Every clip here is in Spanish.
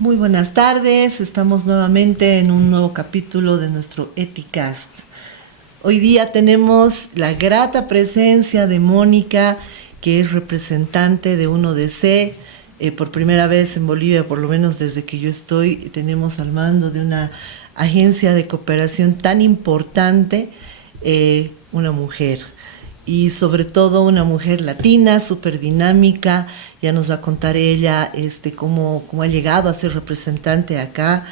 Muy buenas tardes, estamos nuevamente en un nuevo capítulo de nuestro Eticast. Hoy día tenemos la grata presencia de Mónica, que es representante de 1DC. Por primera vez en Bolivia, por lo menos desde que yo estoy, tenemos al mando de una agencia de cooperación tan importante, una mujer. Y sobre todo una mujer latina, súper dinámica. Ya nos va a contar ella cómo ha llegado a ser representante acá,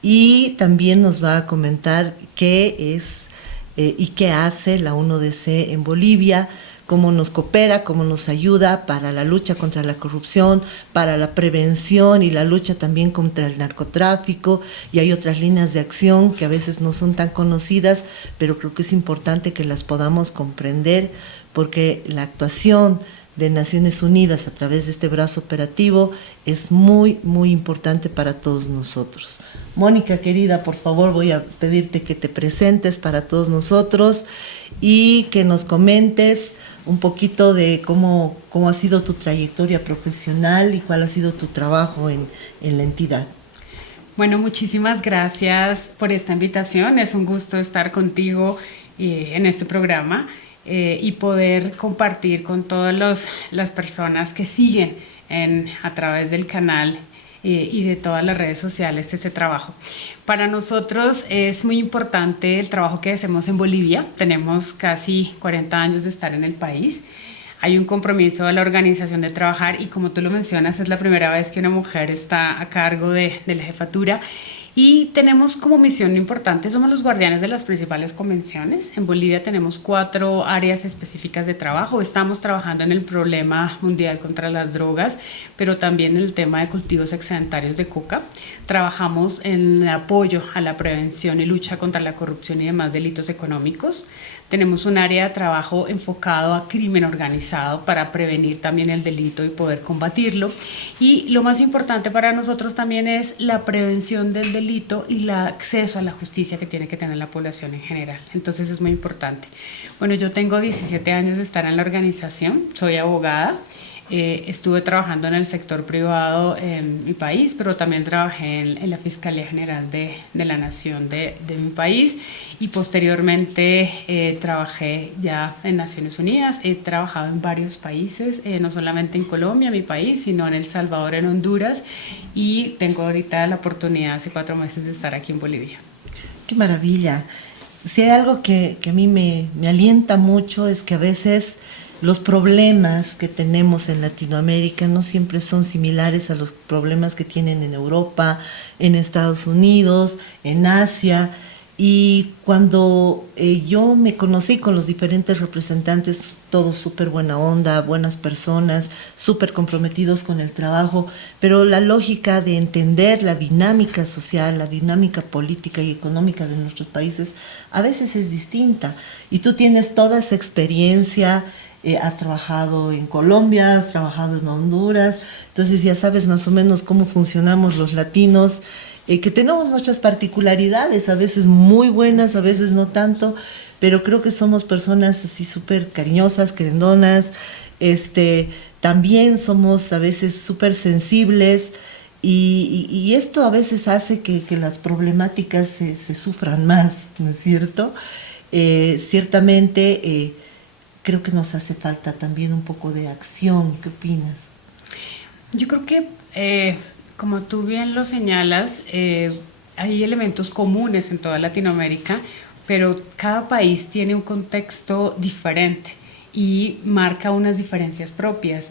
y también nos va a comentar qué es y qué hace la 1DC en Bolivia, cómo nos coopera, cómo nos ayuda para la lucha contra la corrupción, para la prevención y la lucha también contra el narcotráfico. Y hay otras líneas de acción que a veces no son tan conocidas, pero creo que es importante que las podamos comprender, porque la actuación de Naciones Unidas a través de este brazo operativo es muy, muy importante para todos nosotros. Mónica, querida, por favor, voy a pedirte que te presentes para todos nosotros y que nos comentes un poquito de cómo ha sido tu trayectoria profesional y cuál ha sido tu trabajo en la entidad. Bueno, muchísimas gracias por esta invitación. Es un gusto estar contigo en este programa y poder compartir con todas las personas que siguen a través del canal y de todas las redes sociales este trabajo. Para nosotros es muy importante el trabajo que hacemos en Bolivia. Tenemos casi 40 años de estar en el país. Hay un compromiso de la organización de trabajar y, como tú lo mencionas, es la primera vez que una mujer está a cargo de la jefatura. Y tenemos como misión importante, somos los guardianes de las principales convenciones. En Bolivia tenemos 4 áreas específicas de trabajo. Estamos trabajando en el problema mundial contra las drogas, pero también en el tema de cultivos excedentarios de coca. Trabajamos en el apoyo a la prevención y lucha contra la corrupción y demás delitos económicos. Tenemos un área de trabajo enfocado a crimen organizado para prevenir también el delito y poder combatirlo. Y lo más importante para nosotros también es la prevención del delito y el acceso a la justicia que tiene que tener la población en general. Entonces es muy importante. Bueno, yo tengo 17 años de estar en la organización, soy abogada. Estuve trabajando en el sector privado en mi país, pero también trabajé en la Fiscalía General de la Nación de mi país, y posteriormente trabajé ya en Naciones Unidas. He trabajado en varios países, no solamente en Colombia, mi país, sino en El Salvador, en Honduras, y tengo ahorita la oportunidad hace 4 meses de estar aquí en Bolivia. ¡Qué maravilla! Si hay algo que a mí me alienta mucho, es que a veces los problemas que tenemos en Latinoamérica no siempre son similares a los problemas que tienen en Europa, en Estados Unidos, en Asia. Y cuando yo me conocí con los diferentes representantes, todos súper buena onda, buenas personas, súper comprometidos con el trabajo, pero la lógica de entender la dinámica social, la dinámica política y económica de nuestros países a veces es distinta. Y tú tienes toda esa experiencia. Has trabajado en Colombia, has trabajado en Honduras, entonces ya sabes más o menos cómo funcionamos los latinos, que tenemos nuestras particularidades, a veces muy buenas, a veces no tanto, pero creo que somos personas así súper cariñosas, querendonas. También somos a veces súper sensibles, y esto a veces hace que las problemáticas se sufran más, ¿no es cierto? Ciertamente, creo que nos hace falta también un poco de acción. ¿Qué opinas? Yo creo que, como tú bien lo señalas, hay elementos comunes en toda Latinoamérica, pero cada país tiene un contexto diferente y marca unas diferencias propias.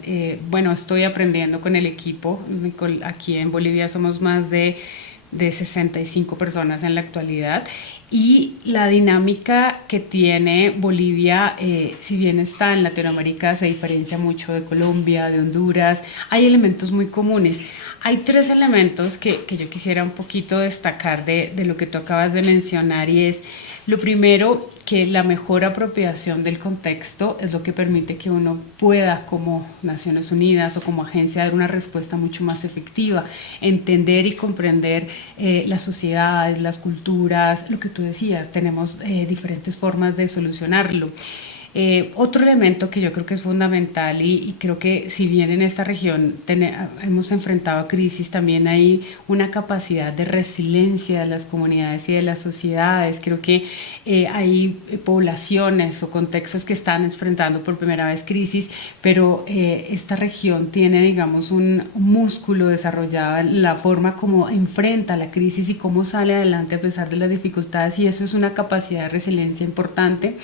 Bueno, estoy aprendiendo con el equipo. Aquí en Bolivia somos más de 65 personas en la actualidad, y la dinámica que tiene Bolivia, si bien está en Latinoamérica, se diferencia mucho de Colombia, de Honduras. Hay elementos muy comunes. Hay 3 elementos que yo quisiera un poquito destacar de lo que tú acabas de mencionar, y es lo primero, que la mejor apropiación del contexto es lo que permite que uno pueda, como Naciones Unidas o como agencia, dar una respuesta mucho más efectiva, entender y comprender las sociedades, las culturas, lo que tú decías, tenemos diferentes formas de solucionarlo. Otro elemento que yo creo que es fundamental y creo que si bien en esta región hemos enfrentado crisis, también hay una capacidad de resiliencia de las comunidades y de las sociedades. Creo que hay poblaciones o contextos que están enfrentando por primera vez crisis, pero esta región tiene, digamos, un músculo desarrollado en la forma como enfrenta la crisis y cómo sale adelante a pesar de las dificultades, y eso es una capacidad de resiliencia importante.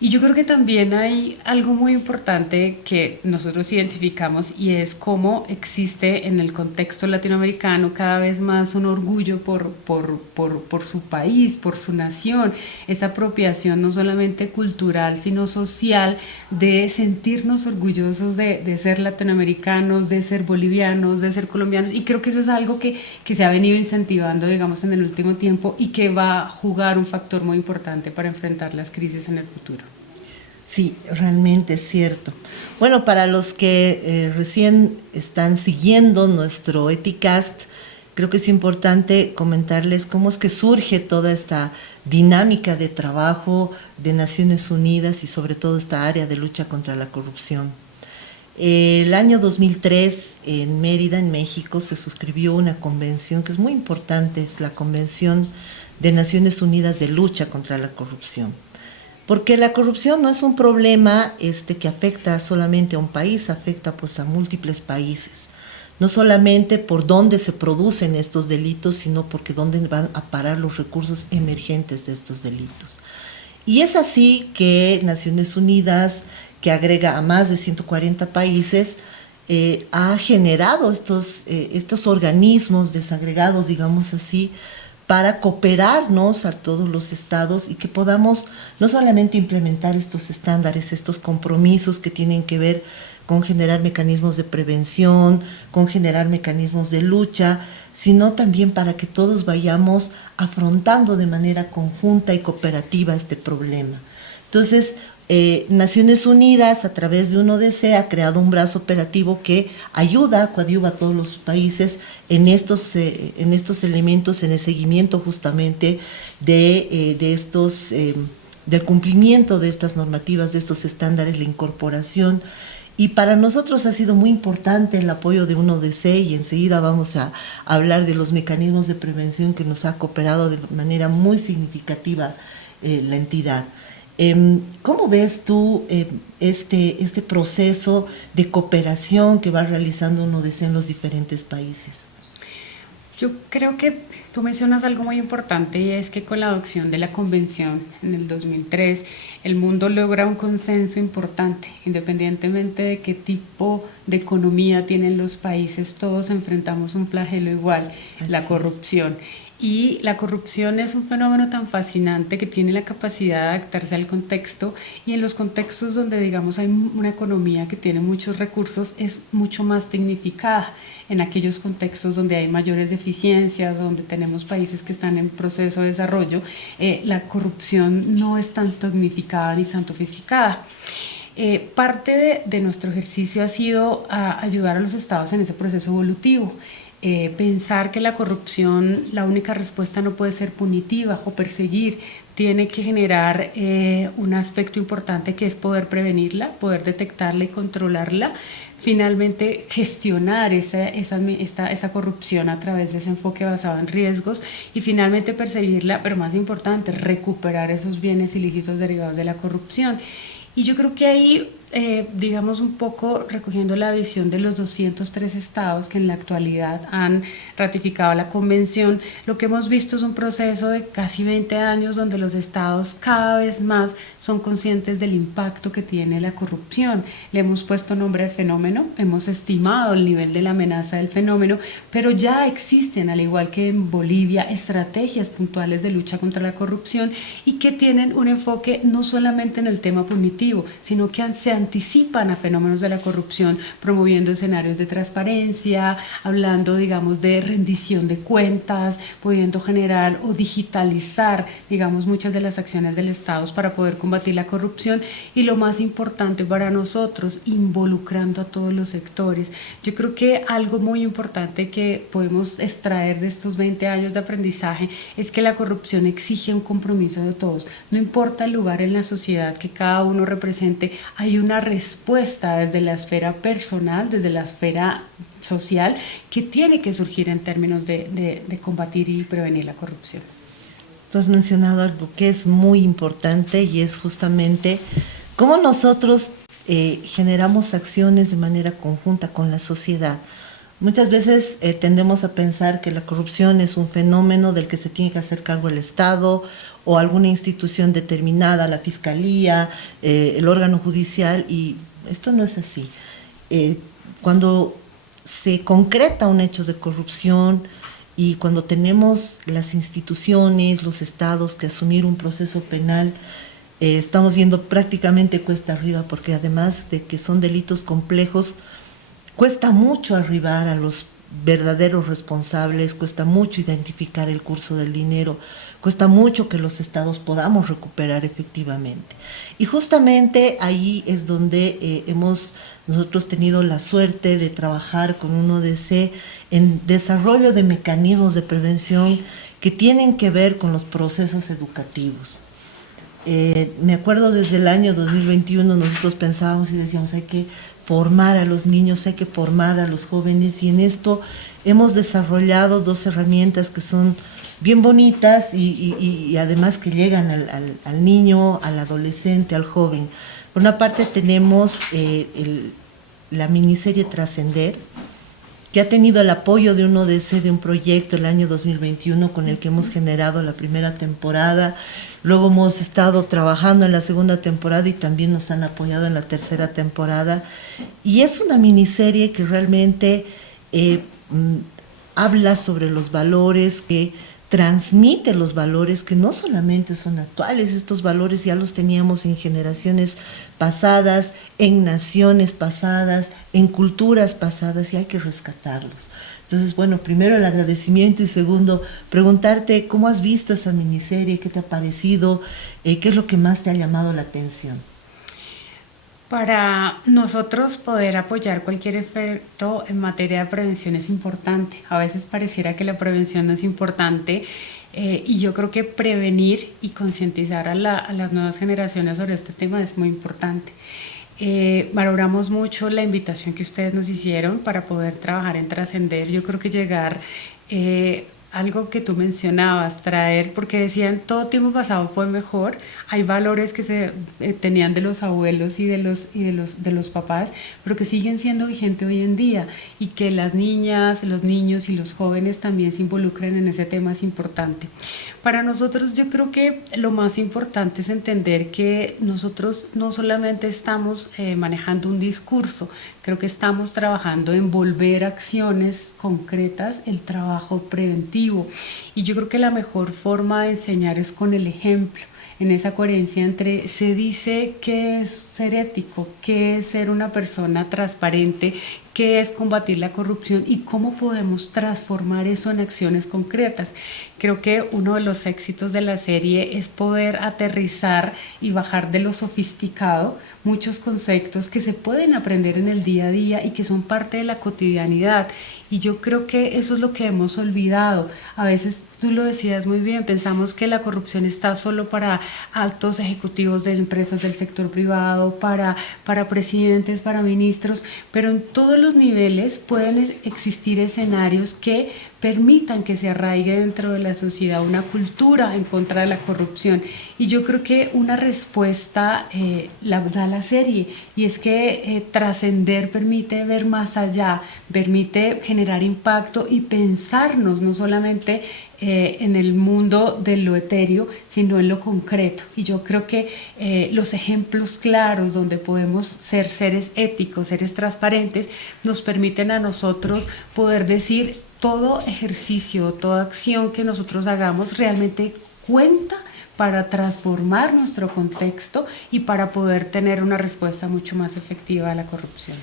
Y yo creo que también hay algo muy importante que nosotros identificamos, y es cómo existe en el contexto latinoamericano cada vez más un orgullo por su país, por su nación, esa apropiación no solamente cultural sino social, de sentirnos orgullosos de ser latinoamericanos, de ser bolivianos, de ser colombianos, y creo que eso es algo que se ha venido incentivando, digamos, en el último tiempo, y que va a jugar un factor muy importante para enfrentar las crisis en el futuro. Sí, realmente es cierto. Bueno, para los que recién están siguiendo nuestro Eticast, creo que es importante comentarles cómo es que surge toda esta dinámica de trabajo de Naciones Unidas y sobre todo esta área de lucha contra la corrupción. El año 2003 en Mérida, en México, se suscribió una convención que es muy importante, es la Convención de Naciones Unidas de Lucha contra la Corrupción. Porque la corrupción no es un problema que afecta solamente a un país, afecta pues a múltiples países. No solamente por dónde se producen estos delitos, sino porque dónde van a parar los recursos emergentes de estos delitos. Y es así que Naciones Unidas, que agrega a más de 140 países, ha generado estos organismos desagregados, digamos así, para cooperarnos a todos los estados y que podamos no solamente implementar estos estándares, estos compromisos que tienen que ver con generar mecanismos de prevención, con generar mecanismos de lucha, sino también para que todos vayamos afrontando de manera conjunta y cooperativa este problema. Entonces, Naciones Unidas, a través de un ODC, ha creado un brazo operativo que coadyuva a todos los países en estos elementos, en el seguimiento justamente del cumplimiento de estas normativas, de estos estándares, la incorporación. Y para nosotros ha sido muy importante el apoyo de un ODC, y enseguida vamos a hablar de los mecanismos de prevención que nos ha cooperado de manera muy significativa la entidad. ¿Cómo ves tú este proceso de cooperación que va realizando un ODC en los diferentes países? Yo creo que tú mencionas algo muy importante, y es que con la adopción de la convención en el 2003, el mundo logra un consenso importante, independientemente de qué tipo de economía tienen los países, todos enfrentamos un flagelo igual, la corrupción. Y la corrupción es un fenómeno tan fascinante que tiene la capacidad de adaptarse al contexto, y en los contextos donde, digamos, hay una economía que tiene muchos recursos, es mucho más tecnificada. En aquellos contextos donde hay mayores deficiencias, donde tenemos países que están en proceso de desarrollo, la corrupción no es tan tecnificada ni tan sofisticada. Parte de nuestro ejercicio ha sido ayudar a los estados en ese proceso evolutivo. Pensar que la corrupción, la única respuesta no puede ser punitiva o perseguir, tiene que generar un aspecto importante, que es poder prevenirla, poder detectarla y controlarla, finalmente gestionar esa corrupción a través de ese enfoque basado en riesgos, y finalmente perseguirla, pero más importante, recuperar esos bienes ilícitos derivados de la corrupción. Y yo creo que ahí, digamos, un poco recogiendo la visión de los 203 estados que en la actualidad han ratificado la convención, lo que hemos visto es un proceso de casi 20 años donde los estados cada vez más son conscientes del impacto que tiene la corrupción. Le hemos puesto nombre al fenómeno, hemos estimado el nivel de la amenaza del fenómeno, pero ya existen, al igual que en Bolivia, estrategias puntuales de lucha contra la corrupción, y que tienen un enfoque no solamente en el tema punitivo, sino que se han anticipan a fenómenos de la corrupción, promoviendo escenarios de transparencia, hablando, digamos, de rendición de cuentas, pudiendo generar o digitalizar, digamos, muchas de las acciones del Estado para poder combatir la corrupción, y lo más importante para nosotros, involucrando a todos los sectores. Yo creo que algo muy importante que podemos extraer de estos 20 años de aprendizaje es que la corrupción exige un compromiso de todos. No importa el lugar en la sociedad que cada uno represente, hay una respuesta desde la esfera personal, desde la esfera social, que tiene que surgir en términos de combatir y prevenir la corrupción. Tú has mencionado algo que es muy importante y es justamente cómo nosotros generamos acciones de manera conjunta con la sociedad. Muchas veces tendemos a pensar que la corrupción es un fenómeno del que se tiene que hacer cargo el Estado o alguna institución determinada, la Fiscalía, el órgano judicial, y esto no es así. Cuando se concreta un hecho de corrupción y cuando tenemos las instituciones, los estados que asumir un proceso penal, estamos yendo prácticamente cuesta arriba, porque además de que son delitos complejos, cuesta mucho arribar a los verdaderos responsables, cuesta mucho identificar el curso del dinero, cuesta mucho que los estados podamos recuperar efectivamente. Y justamente ahí es donde hemos nosotros tenido la suerte de trabajar con UNODC en desarrollo de mecanismos de prevención que tienen que ver con los procesos educativos. Me acuerdo desde el año 2021 nosotros pensábamos y decíamos hay que formar a los niños, hay que formar a los jóvenes, y en esto hemos desarrollado 2 herramientas que son bien bonitas y además que llegan al niño, al adolescente, al joven. Por una parte tenemos la miniserie Trascender, que ha tenido el apoyo de UNODC de un proyecto el año 2021 con el que hemos generado la primera temporada. Luego hemos estado trabajando en la segunda temporada y también nos han apoyado en la tercera temporada. Y es una miniserie que realmente habla sobre los valores, que transmite los valores que no solamente son actuales, estos valores ya los teníamos en generaciones pasadas, en naciones pasadas, en culturas pasadas, y hay que rescatarlos. Entonces, bueno, primero el agradecimiento y segundo, preguntarte cómo has visto esa miniserie, qué te ha parecido, qué es lo que más te ha llamado la atención. Para nosotros poder apoyar cualquier efecto en materia de prevención es importante. A veces pareciera que la prevención no es importante, y yo creo que prevenir y concientizar a las nuevas generaciones sobre este tema es muy importante. Valoramos mucho la invitación que ustedes nos hicieron para poder trabajar en Trascender. Yo creo que llegar, algo que tú mencionabas, traer, porque decían todo tiempo pasado fue mejor, hay valores que se tenían de los abuelos y de los papás, pero que siguen siendo vigentes hoy en día, y que las niñas, los niños y los jóvenes también se involucren en ese tema es importante. Para nosotros yo creo que lo más importante es entender que nosotros no solamente estamos manejando un discurso, creo que estamos trabajando en volver acciones concretas el trabajo preventivo, y yo creo que la mejor forma de enseñar es con el ejemplo, en esa coherencia entre se dice qué es ser ético, qué es ser una persona transparente, qué es combatir la corrupción y cómo podemos transformar eso en acciones concretas. Creo que uno de los éxitos de la serie es poder aterrizar y bajar de lo sofisticado muchos conceptos que se pueden aprender en el día a día y que son parte de la cotidianidad. Y yo creo que eso es lo que hemos olvidado. A veces, tú lo decías muy bien, pensamos que la corrupción está solo para altos ejecutivos de empresas del sector privado, para presidentes, para ministros, pero en todos los niveles pueden existir escenarios que permitan que se arraigue dentro de la sociedad una cultura en contra de la corrupción. Y yo creo que una respuesta la da la serie, y es que Trascender permite ver más allá, permite generar impacto y pensarnos no solamente en el mundo de lo etéreo, sino en lo concreto. Y yo creo que los ejemplos claros donde podemos ser seres éticos, seres transparentes, nos permiten a nosotros poder decir todo ejercicio, toda acción que nosotros hagamos realmente cuenta para transformar nuestro contexto y para poder tener una respuesta mucho más efectiva a la corrupción.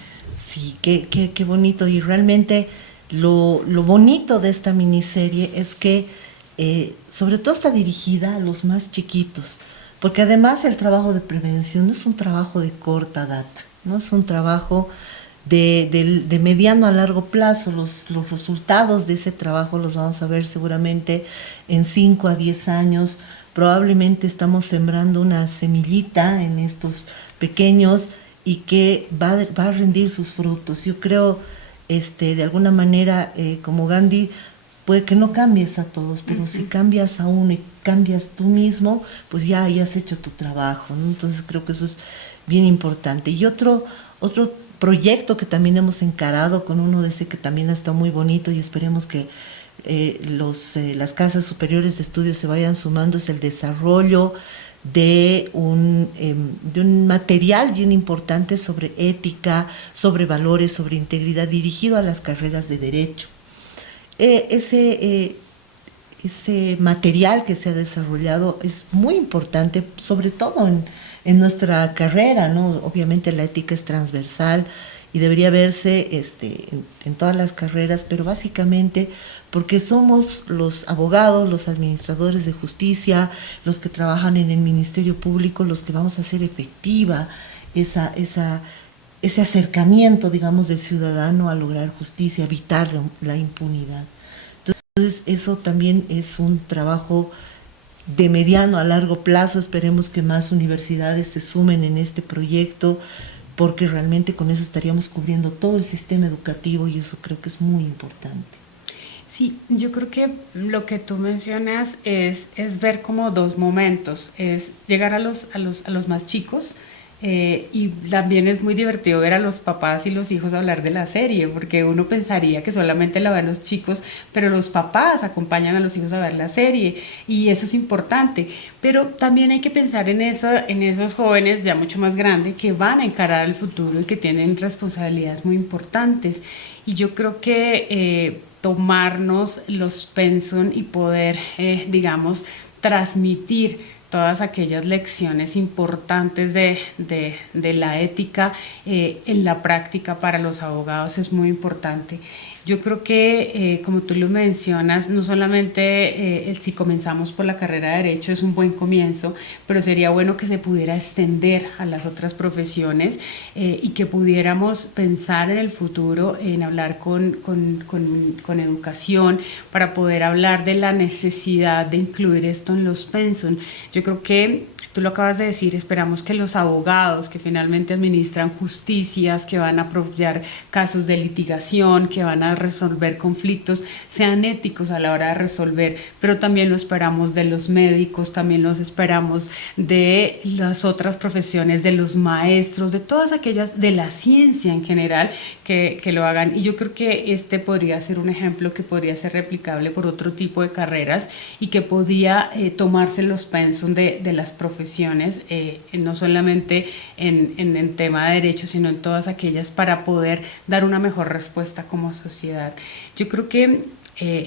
Sí, qué bonito. Y realmente lo bonito de esta miniserie es que sobre todo está dirigida a los más chiquitos, porque además el trabajo de prevención no es un trabajo de corta data, no es un trabajo de mediano a largo plazo. Los resultados de ese trabajo los vamos a ver seguramente en 5 a 10 años. Probablemente estamos sembrando una semillita en estos pequeños y que va a rendir sus frutos. Yo creo, de alguna manera, como Gandhi, puede que no cambies a todos, pero si cambias a uno y cambias tú mismo, pues ya has hecho tu trabajo, ¿no? Entonces creo que eso es bien importante. Y otro proyecto que también hemos encarado con uno de ese que también está muy bonito y esperemos que las casas superiores de estudios se vayan sumando, es el desarrollo de un material bien importante sobre ética, sobre valores, sobre integridad, dirigido a las carreras de derecho. Ese material que se ha desarrollado es muy importante, sobre todo en nuestra carrera, ¿no? Obviamente la ética es transversal y debería verse en todas las carreras, pero básicamente porque somos los abogados, los administradores de justicia, los que trabajan en el Ministerio Público, los que vamos a hacer efectiva ese acercamiento, digamos, del ciudadano a lograr justicia, evitar la impunidad. Entonces, eso también es un trabajo de mediano a largo plazo. Esperemos que más universidades se sumen en este proyecto, porque realmente con eso estaríamos cubriendo todo el sistema educativo y eso creo que es muy importante. Sí, yo creo que lo que tú mencionas es ver como dos momentos, es llegar a los más chicos. Y también es muy divertido ver a los papás y los hijos hablar de la serie, porque uno pensaría que solamente la ven los chicos, pero los papás acompañan a los hijos a ver la serie y eso es importante. Pero también hay que pensar en esos jóvenes ya mucho más grandes que van a encarar el futuro y que tienen responsabilidades muy importantes. Y yo creo que tomarnos los pensum y poder, digamos, transmitir todas aquellas lecciones importantes de la ética en la práctica para los abogados es muy importante. Yo creo que, como tú lo mencionas, no solamente si comenzamos por la carrera de Derecho es un buen comienzo, pero sería bueno que se pudiera extender a las otras profesiones y que pudiéramos pensar en el futuro, en hablar con educación, para poder hablar de la necesidad de incluir esto en los pensum. Yo creo que tú lo acabas de decir, esperamos que los abogados que finalmente administran justicias, que van a apoyar casos de litigación, que van a resolver conflictos, sean éticos a la hora de resolver, pero también lo esperamos de los médicos, también los esperamos de las otras profesiones, de los maestros, de todas aquellas, de la ciencia en general, que lo hagan. Y yo creo que este podría ser un ejemplo que podría ser replicable por otro tipo de carreras y que podía tomarse los pensum de las profesiones, no solamente en tema de derecho, sino en todas aquellas para poder dar una mejor respuesta como sociedad. Yo creo que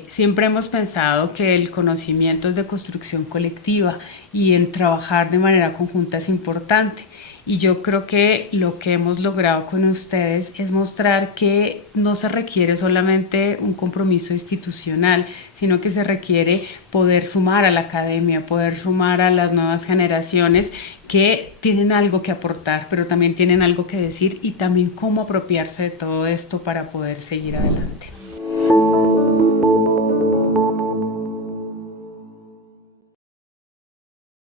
siempre hemos pensado que el conocimiento es de construcción colectiva y en trabajar de manera conjunta es importante. Y yo creo que lo que hemos logrado con ustedes es mostrar que no se requiere solamente un compromiso institucional, sino que se requiere poder sumar a la academia, poder sumar a las nuevas generaciones que tienen algo que aportar, pero también tienen algo que decir y también cómo apropiarse de todo esto para poder seguir adelante.